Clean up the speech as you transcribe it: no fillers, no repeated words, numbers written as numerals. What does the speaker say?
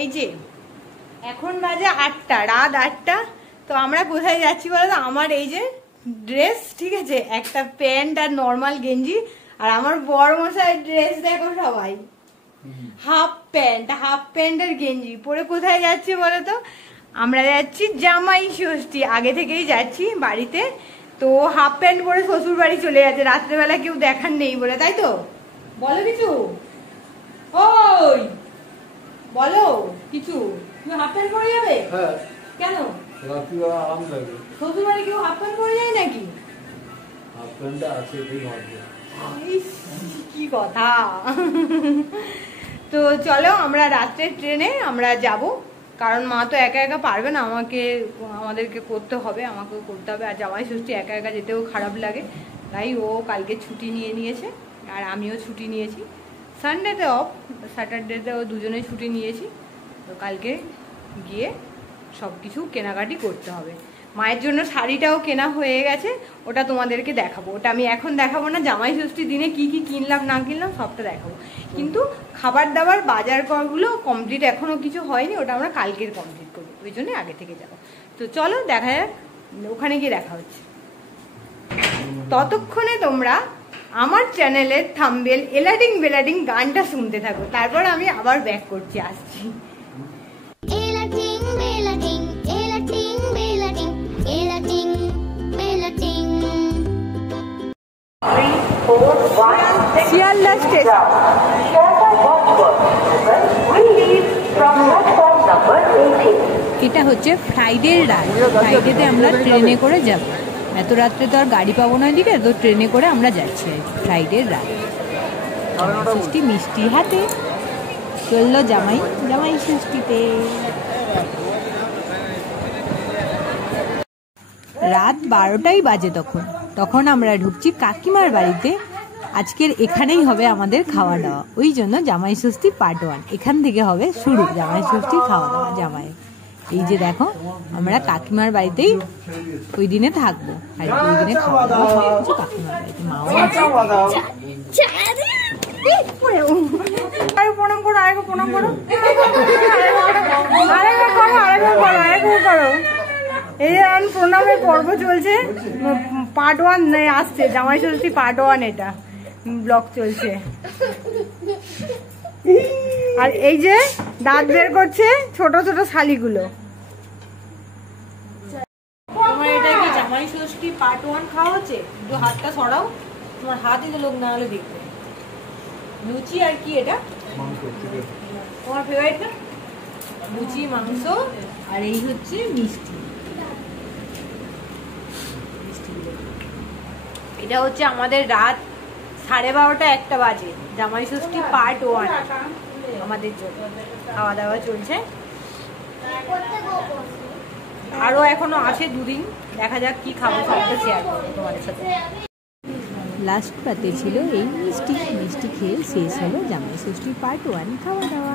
এই যে এখন বাজে 8টা, রাত 8টা। তো আমরা কোথায় যাচ্ছি বলো তো? আমার এই যে ড্রেস, ঠিক আছে, একটা প্যান্ট আর নর্মাল গেঞ্জি, আর আমার বড় মশাইয়ের ড্রেস দেখো সবাই, হাফ প্যান্ট আর গেঞ্জি পরে কোথায় যাচ্ছি বলো তো? আমরা যাচ্ছি জামাই ষষ্ঠী। আগে থেকেই যাচ্ছি বাড়িতে, তো হাফ প্যান্ট পরে শ্বশুর বাড়ি চলে যাচ্ছে, রাত্রেবেলা কেউ দেখার নেই বলে, তাই তো? বলো কিছু, ওই বলো কিছু। তুমি হাফ প্যান্ট পরে যাবে? হ্যাঁ। কেন? রাত্রিবেলা আরাম লাগে। শ্বশুর বাড়ি কেউ হাফ প্যান্ট পরে যায় নাকি? হাফ প্যান্টটা আছে, এই ভাগ্য। কি কথা। তো চলো আমরা রাত্রের ট্রেনে আমরা যাব, কারণ মা তো একা একা পারবে না, আমাদেরকে করতে হবে, আমাকেও করতে হবে। আর জামাই ষষ্ঠী একা একা যেতেও খারাপ লাগে, তাই ও কালকে ছুটি নিয়ে নিয়েছে, আর আমিও ছুটি নিয়েছি। সানডেতে অফ, স্যাটারডেতেও দুজনেই ছুটি নিয়েছি। তো কালকে গিয়ে সব কিছু কেনাকাটি করতে হবে। মায়ের জন্য শাড়িটাও কেনা হয়ে গেছে, ওটা তোমাদেরকে দেখাবো। ওটা আমি এখন দেখাবো না, জামাই ষষ্ঠীর দিনে কি কি কিনলাম না কিনলাম সবটা দেখাবো। কিন্তু খাবার দাবার বাজার করগুলো কমপ্লিট এখনো কিছু হয়নি, ওটা আমরা কালকের কমপ্লিট করবো, ওই জন্য আগে থেকে যাবো। তো চলো দেখা যাক, ওখানে গিয়ে দেখা হচ্ছে। ততক্ষণে তোমরা আমার চ্যানেলের থাম্বনেল এলাডিং বেলাডিং গানটা শুনতে থাকো, তারপর আমি আবার ব্যাক করছি, আসছি। শিয়ালদা স্টেশন, এটা হচ্ছে ফ্রাইডের রাত। ফ্রাইডেতে আমরা ট্রেনে করে যাব, এত রাত্রে তো আর গাড়ি পাবো না এদিকে, তো ট্রেনে করে আমরা যাচ্ছি ফ্রাইডের রাত। ষষ্ঠী মিষ্টি হাতে চললো জামাই ষষ্ঠীতে। রাত 12টাই বাজে তখন আমরা ঢুকছি কাকিমার বাড়িতে। আজকের এখানেই হবে আমাদের খাওয়া দাওয়া, ওই জন্য জামাই ষষ্ঠী পার্ট 1 এখান থেকে হবে শুরু। জামাই ষষ্ঠী খাওয়া দাওয়া জামাই, এই যে দেখো আমরা কাকিমার বাড়িতেই ওই দিনে থাকবো, আর ওই দিনে খাওয়া দাওয়া সব কিছু কাকিমার বাড়িতে। মাও আছে। প্রণাম করো, আরেকবার প্রণাম করো, আরেকবার করো। এই প্রণামের পর্ব চলছে, পার্ট 1 আসছে, জামাই ষষ্ঠী পার্ট 1 এটা ব্লগ চলছে। আর এই যে দাঁত বের করছে ছোট ছোট শালিগুলো। তোমার এটা কি জামাই ষষ্ঠী পার্ট 1 খাওয়া হচ্ছে? একটু হাতটা সরাও, তোমার হাত এই লোক না হলে দেখবে। লুচি আর কি এটা তোমার ফেভারিট না? লুচি, মাংস, আর এই হচ্ছে মিষ্টি। এটা হচ্ছে আমাদের রাত 12:30 1টা বাজে, জামাই ষষ্ঠী পার্ট 1 আমাদের জন্য খাওয়া দাওয়া চলছে। আরো এখনো আছে 2 দিন, দেখা যাক কি খাবো, সবটা শেয়ার করবো তোমাদের সাথে। লাস্ট রাতে ছিল এই মিষ্টি খেয়ে শেষ হলো জামাই ষষ্ঠী পার্ট 1 খাওয়া দাওয়া।